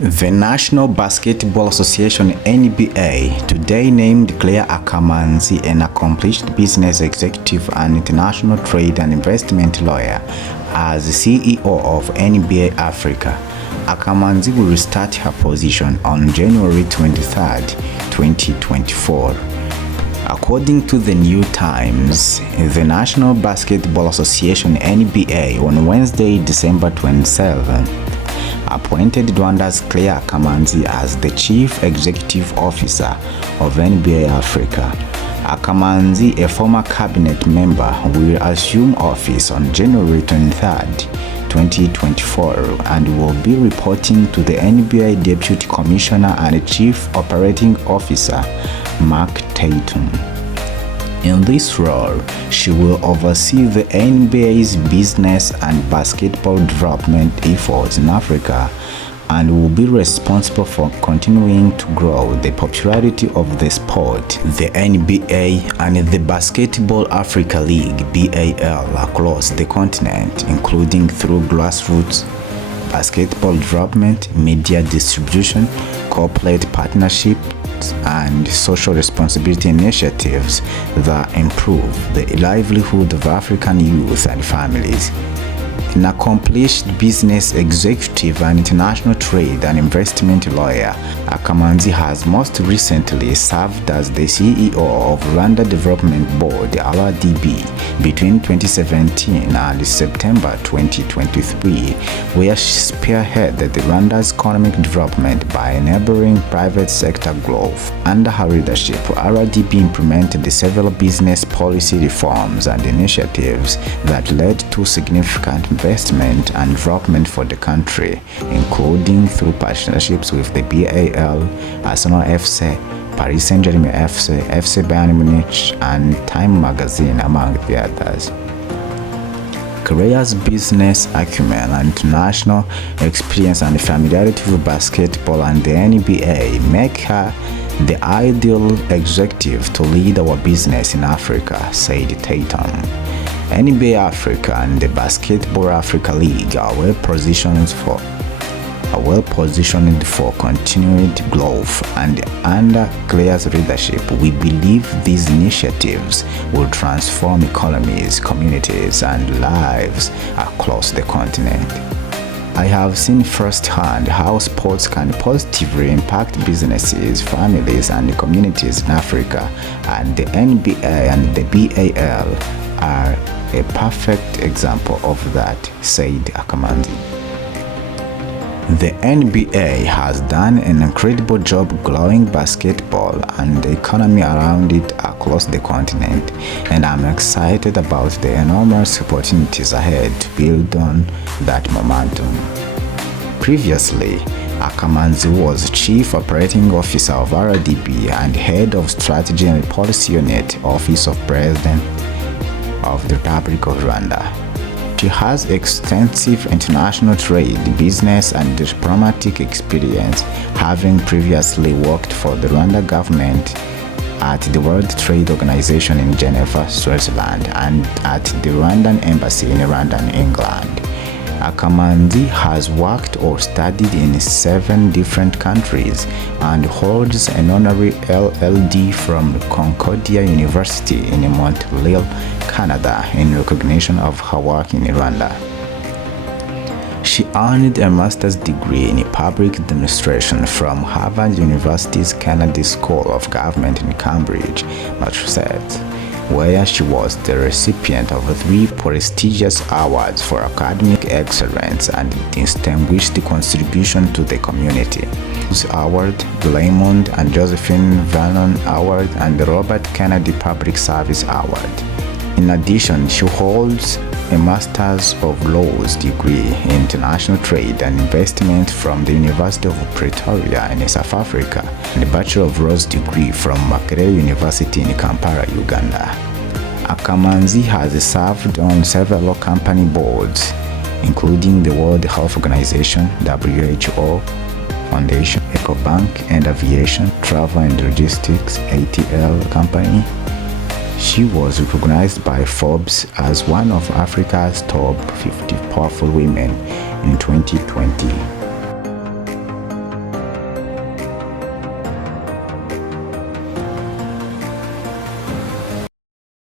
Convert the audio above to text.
The National Basketball Association (NBA) today named Clare Akamanzi, an accomplished business executive and international trade and investment lawyer, as CEO of NBA Africa. Akamanzi will restart her position on January 23, 2024. According to the New Times, the National Basketball Association (NBA) on Wednesday, December 27, appointed Rwanda's Clare Akamanzi as the Chief Executive Officer of NBA Africa. Akamanzi, a former cabinet member, will assume office on January 23, 2024 and will be reporting to the NBA Deputy Commissioner and Chief Operating Officer, Mark Tatum. In this role, she will oversee the NBA's business and basketball development efforts in Africa and will be responsible for continuing to grow the popularity of the sport, the NBA, and the Basketball Africa League (BAL) across the continent, including through grassroots basketball development, media distribution, corporate partnerships, and social responsibility initiatives that improve the livelihood of African youth and families. An accomplished business executive and international trade and investment lawyer, Akamanzi has most recently served as the CEO of Rwanda Development Board (RDB) between 2017 and September 2023, where she spearheaded Rwanda's economic development by enabling private sector growth. Under her leadership, RDB implemented several business policy reforms and initiatives that led to significant investment and development for the country, including through partnerships with the BAL, Arsenal FC, Paris Saint-Germain FC, FC Bayern Munich, and Time magazine, among the others. Clare's business acumen and international experience and familiarity with basketball and the NBA make her the ideal executive to lead our business in Africa, said Tatum. NBA Africa and the Basketball Africa League are well positioned for continued growth, and under Clare's leadership, we believe these initiatives will transform economies, communities, and lives across the continent. I have seen firsthand how sports can positively impact businesses, families, and communities in Africa, and the NBA and the BAL are a perfect example of that, said Akamanzi. The NBA has done an incredible job growing basketball and the economy around it across the continent, and I'm excited about the enormous opportunities ahead to build on that momentum. Previously, Akamanzi was Chief Operating Officer of RDB and Head of Strategy and Policy Unit, Office of President of the Republic of Rwanda. She has extensive international trade, business, and diplomatic experience, having previously worked for the Rwanda government at the World Trade Organization in Geneva, Switzerland, and at the Rwandan Embassy in London, England. Akamanzi has worked or studied in 7 different countries and holds an honorary LLD from Concordia University in Montreal, Canada, in recognition of her work in Rwanda. She earned a master's degree in public administration from Harvard University's Kennedy School of Government in Cambridge, Massachusetts, where she was the recipient of 3 prestigious awards for academic excellence and distinguished contribution to the community. This award, the Raymond and Josephine Vernon Award, and the Robert Kennedy Public Service Award. In addition, she holds a Master's of Laws degree in International Trade and Investment from the University of Pretoria in South Africa and a Bachelor of Laws degree from Makerere University in Kampala, Uganda. Akamanzi has served on several company boards, including the World Health Organization, WHO, Foundation, EcoBank and Aviation, Travel and Logistics, ATL Company. She was recognized by Forbes as one of Africa's top 50 powerful women in 2020.